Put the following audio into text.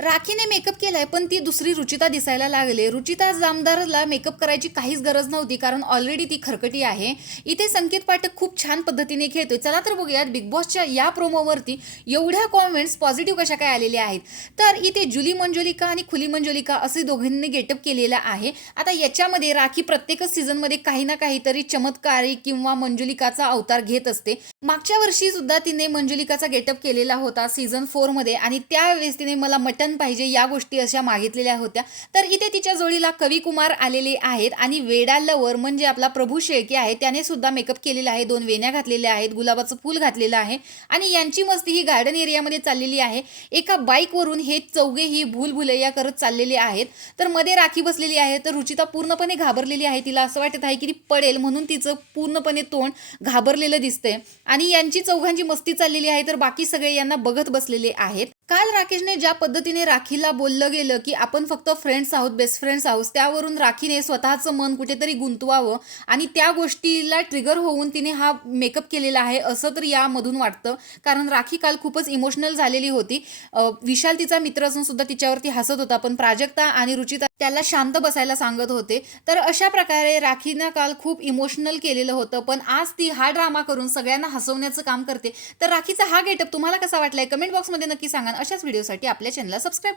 राखीने makeup केलाय पण ती दुसरी रुचिता दिसायला लागले. रुचिता जामदारला मेकअप करायची काहीच गरज नव्हती कारण ऑलरेडी ती खरकटी आहे. इथे संकेत पाठक खूप छान पद्धतीने खेळतोय. चला तर बघूयात बिग बॉसच्या या प्रोमोवरती एवढ्या कॉमेंट्स पॉझिटिव्ह कशा काय आलेल्या आहेत. तर इथे जुली मंजुलिका आणि खुली मंजुलिका असे दोघांनी गेटअप केलेला आहे. आता याच्यामध्ये राखी प्रत्येकच सीझनमध्ये काही ना काहीतरी चमत्कारी किंवा मंजुलिकाचा अवतार घेत असते. मागच्या वर्षी सुद्धा तिने मंजुलिकाचा गेटअप केलेला होता सीझन 4 मध्ये आणि त्यावेळेस तिने मला मटन पाहिजे या गोष्टी अशा मागितलेल्या होत्या. तर इथे तिच्या जोडीला कवी कुमार आलेले आहेत आणि वेडा लवर म्हणजे आपला प्रभू शेळके आहे त्याने सुद्धा मेकअप केलेला आहे. 2 वेण्या घातलेल्या आहेत, गुलाबाचं फूल घातलेलं आहे आणि यांची मस्ती ही गार्डन एरियामध्ये चाललेली आहे. एका बाईकवरून हे चौघेही भूलभुलैया करत चाललेले आहेत. तर मध्ये राखी बसलेली आहे. तर रुचिता पूर्णपणे घाबरलेली आहे. तिला असं वाटत आहे की ती पडेल म्हणून तिचं पूर्णपणे तोंड घाबरलेलं दिसतंय आणि यांची चौघांची मस्ती चाललेली आहे. तर बाकी सगळे यांना बघत बसलेले आहेत. काल राकेशने ज्या पद्धतीने राखीला बोललं गेलं की आपण फक्त फ्रेंड्स आहोत, बेस्ट फ्रेंड्स आहोत, त्यावरून राखीने स्वतःचं मन कुठेतरी गुंतवावं आणि त्या गोष्टीला ट्रिगर होऊन तिने हा मेकअप केलेला आहे असं तर यामधून वाटतं. कारण राखी काल खूपच इमोशनल झालेली होती. विशाल तिचा मित्र असून सुद्धा तिच्यावरती हसत होता पण प्राजक्ता आणि रुचिता त्याला शांत बसायला सांगत होते. तर अशा प्रकारे राखीनं काल खूप इमोशनल केलेलं होतं पण आज ती हा ड्रामा करून सगळ्यांना हसवण्याचं काम करते. तर राखीचा हा गेटअप तुम्हाला कसा वाटलाय कमेंट बॉक्समध्ये नक्की सांगा. अशाच व्हिडिओसाठी आपल्या चॅनलला सबस्क्राईब